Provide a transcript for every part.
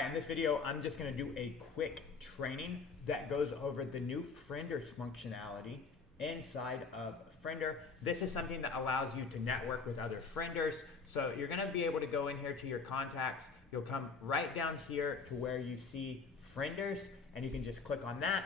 Alright, in this video, I'm just going to do a quick training that goes over the new Frienders functionality inside of Friender. This is something that allows you to network with other Frienders. So you're going to be able to go in here to your contacts. You'll come right down here to where you see Frienders, and you can just click on that.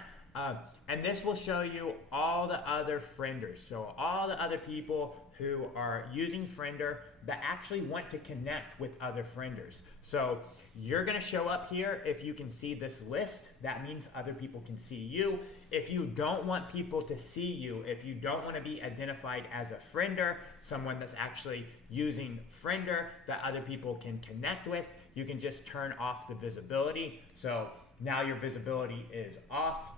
And this will show you all the other Frienders. So all the other people who are using Friender that actually want to connect with other Frienders. So you're gonna show up here if you can see this list. That means other people can see you. If you don't want people to see you, if you don't want to be identified as a Friender, someone that's actually using Friender that other people can connect with, you can just turn off the visibility. So now your visibility is off.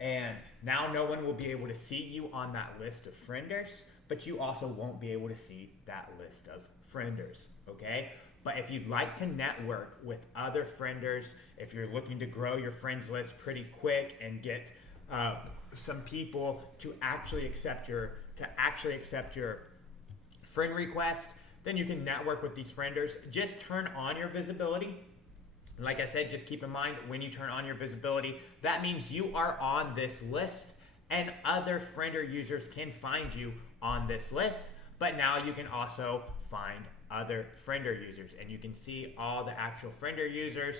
And now no one will be able to see you on that list of Frienders, but you also won't be able to see that list of Frienders, okay? But if you'd like to network with other Frienders, if you're looking to grow your friends list pretty quick and get some people to actually accept your friend request, then you can network with these Frienders. Just turn on your visibility. Like I said, just keep in mind when you turn on your visibility, that means you are on this list and other Friender users can find you on this list. But now you can also find other Friender users and you can see all the actual Friender users.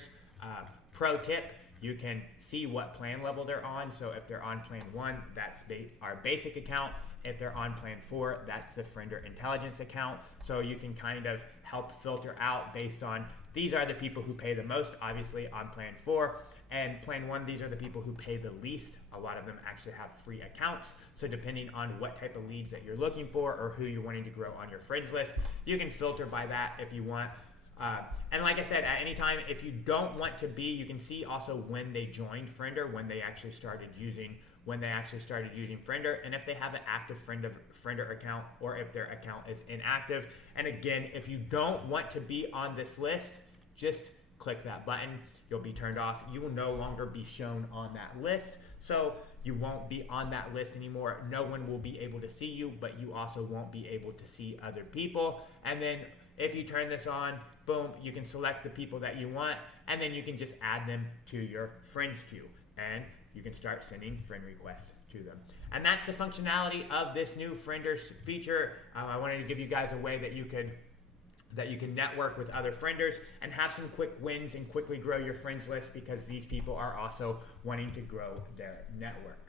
Pro tip, you can see what plan level they're on. So if they're on plan 1, that's our basic account. If they're on plan 4, that's the Friender Intelligence account. So you can kind of help filter out based on these are the people who pay the most, obviously on plan 4. And plan 1, these are the people who pay the least. A lot of them actually have free accounts. So depending on what type of leads that you're looking for or who you're wanting to grow on your friends list, you can filter by that if you want. And like I said, at any time, if you don't want to be, you can see also when they joined Friender, when they actually started using Friender, and if they have an active Friender account or if their account is inactive. And again, if you don't want to be on this list, just click that button. You'll be turned off. You will no longer be shown on that list. So you won't be on that list anymore. No one will be able to see you, but you also won't be able to see other people. And then if you turn this on, boom, you can select the people that you want, and then you can just add them to your friends queue. And you can start sending friend requests to them. And that's the functionality of this new Frienders feature. I wanted to give you guys a way that you can network with other Frienders and have some quick wins and quickly grow your friends list because these people are also wanting to grow their network.